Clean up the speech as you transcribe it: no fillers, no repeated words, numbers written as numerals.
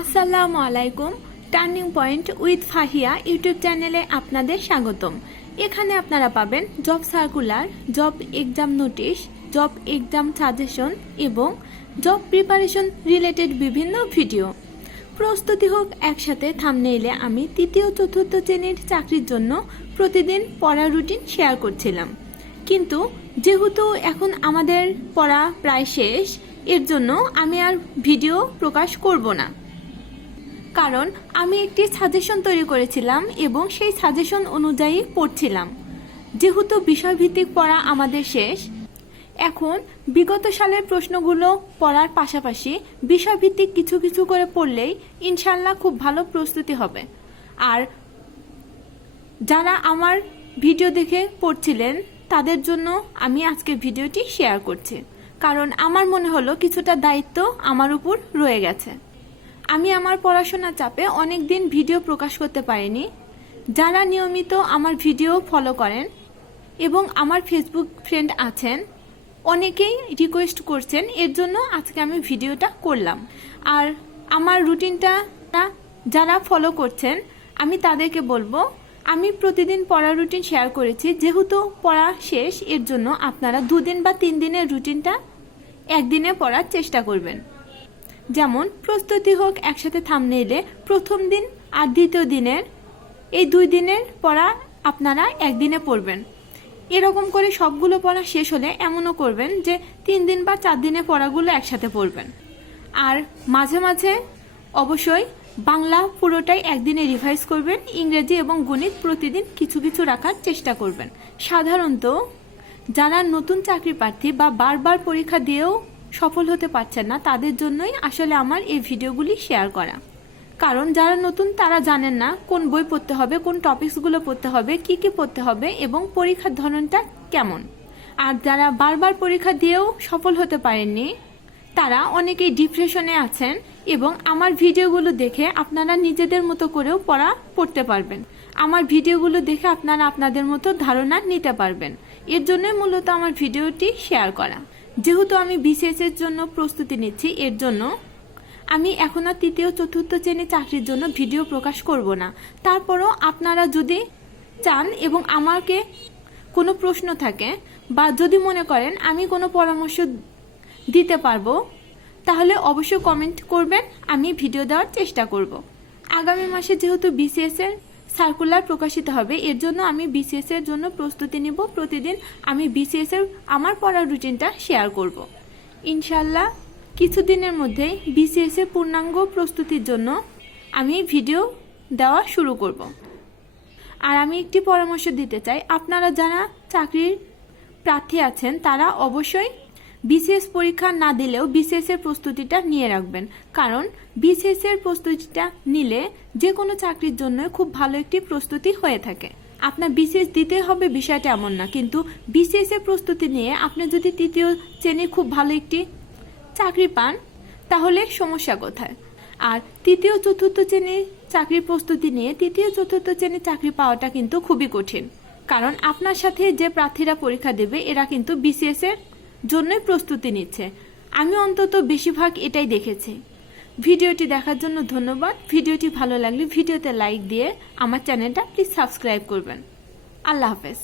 আসসালামু আলাইকুম। Turning point with Fahia YouTube চ্যানেলে আপনাদের স্বাগতম। এখানে আপনারা পাবেন job circular, job exam notice, job exam suggestion এবং জব প্রিপারেশন রিলেটেড বিভিন্ন ভিডিও। প্রস্তুতি হোক একসাথে থাম্বনেইলে আমি তৃতীয় চতুর্থ শ্রেণীর চাকরির জন্য প্রতিদিন পড়ার রুটিন শেয়ার করছিলাম, কিন্তু যেহেতু এখন আমাদের পড়া প্রায় শেষ, এর জন্য আমি আর ভিডিও প্রকাশ করব না। কারণ আমি একটি সাজেশন তৈরি করেছিলাম এবং সেই সাজেশন অনুযায়ী পড়ছিলাম। যেহেতু বিষয়ভিত্তিক পড়া আমাদের শেষ, এখন বিগত সালের প্রশ্নগুলো পড়ার পাশাপাশি বিষয়ভিত্তিক কিছু কিছু করে পড়লেই ইনশাল্লাহ খুব ভালো প্রস্তুতি হবে। আর যারা আমার ভিডিও দেখে পড়ছিলেন তাদের জন্য আমি আজকের ভিডিওটি শেয়ার করছি, কারণ আমার মনে হলো কিছুটা দায়িত্ব আমার উপর রয়ে গেছে। আমি আমার পড়াশোনার চাপে অনেক দিন ভিডিও প্রকাশ করতে পারিনি। যারা নিয়মিত আমার ভিডিও ফলো করেন এবং আমার ফেসবুক ফ্রেন্ড আছেন, অনেকেই রিকোয়েস্ট করছেন, এর জন্য আজকে আমি ভিডিওটা করলাম। আর আমার রুটিনটা যারা ফলো করছেন আমি তাদেরকে বলবো, আমি প্রতিদিন পড়ার রুটিন শেয়ার করেছি। যেহেতু পড়া শেষ, এর জন্য আপনারা 2 দিন বা 3 দিনের রুটিনটা একদিনে পড়ার চেষ্টা করবেন। যেমন প্রস্তুতি হোক একসাথে থাম্বনেইলে প্রথম দিন আর দ্বিতীয় দিনের এই 2 দিনের পড়া আপনারা একদিনে পড়বেন। এরকম করে সবগুলো পড়া শেষ হলে এমনও করবেন যে 3 দিন বা 4 দিনের পড়াগুলো একসাথে পড়বেন। আর মাঝে মাঝে অবশ্যই বাংলা পুরোটাই একদিনে রিভাইজ করবেন। ইংরেজি এবং গণিত প্রতিদিন কিছু কিছু রাখার চেষ্টা করবেন। সাধারণত যারা নতুন চাকরি প্রার্থী বা বারবার পরীক্ষা দিয়েও সফল হতে পারছেন না, তাদের জন্যই আসলে আমার এই ভিডিওগুলি শেয়ার করা। কারণ যারা নতুন তারা জানেন না কোন বই পড়তে হবে, কোন টপিকসগুলো পড়তে হবে, কি কি পড়তে হবে এবং পরীক্ষার ধরনটা কেমন। আর যারা বারবার পরীক্ষা দিয়েও সফল হতে পারেননি, তারা অনেকেই ডিপ্রেশনে আছেন এবং আমার ভিডিওগুলো দেখে আপনারা নিজেদের মতো করেও পড়তে পারবেন। আমার ভিডিওগুলো দেখে আপনারা আপনাদের মতো ধারণা নিতে পারবেন। এর জন্য মূলত আমার ভিডিওটি শেয়ার করা। যেহেতু আমি বিসিএস এর জন্য প্রস্তুতি নিচ্ছি, এর জন্য আমি এখন আর তৃতীয় চতুর্থ শ্রেণী চাকরির জন্য ভিডিও প্রকাশ করব না। তারপরও আপনারা যদি চান এবং আমাকে কোনো প্রশ্ন থাকে বা যদি মনে করেন আমি কোনো পরামর্শ দিতে পারবো, তাহলে অবশ্যই কমেন্ট করবেন, আমি ভিডিও দেওয়ার চেষ্টা করব। আগামী মাসে যেহেতু বিসিএস এর সার্কুলার প্রকাশিত হবে, এর জন্য আমি বিসিএস এর জন্য প্রস্তুতি নিব। প্রতিদিন আমি বিসিএস এর আমার পড়ার রুটিনটা শেয়ার করব। ইনশাল্লাহ কিছুদিনের মধ্যেই বিসিএস এর পূর্ণাঙ্গ প্রস্তুতির জন্য আমি ভিডিও দেওয়া শুরু করব। আর আমি একটি পরামর্শ দিতে চাই, আপনারা যারা চাকরির প্রার্থী আছেন তারা অবশ্যই বিসিএস পরীক্ষা না দিলেও বিসিএস এর প্রস্তুতিটা নিয়ে রাখবেন। কারণ বিসিএস এর প্রস্তুতিটা নিলে যে কোনো চাকরির জন্য খুব ভালো একটি প্রস্তুতি হয়ে থাকে। আপনার বিসিএস দিতে হবে বিষয়টা এমন না, কিন্তু বিসিএস এর প্রস্তুতি নিয়ে আপনি যদি তৃতীয় শ্রেণীর খুব ভালো একটি চাকরি পান, তাহলে সমস্যা কোথায়? আর তৃতীয় চতুর্থ শ্রেণীর চাকরির প্রস্তুতি নিয়ে তৃতীয় চতুর্থ শ্রেণীর চাকরি পাওয়াটা কিন্তু খুবই কঠিন। কারণ আপনার সাথে যে প্রার্থীরা পরীক্ষা দেবে এরা কিন্তু বিসিএস এর জন্যই প্রস্তুতি নিচ্ছে। আমি অন্তত বেশিরভাগ এটাই দেখেছি। ভিডিওটি দেখার জন্য ধন্যবাদ। ভিডিওটি ভালো লাগলে ভিডিওতে লাইক দিয়ে আমার চ্যানেলটা প্লিজ সাবস্ক্রাইব করবেন। আল্লাহ হাফেজ।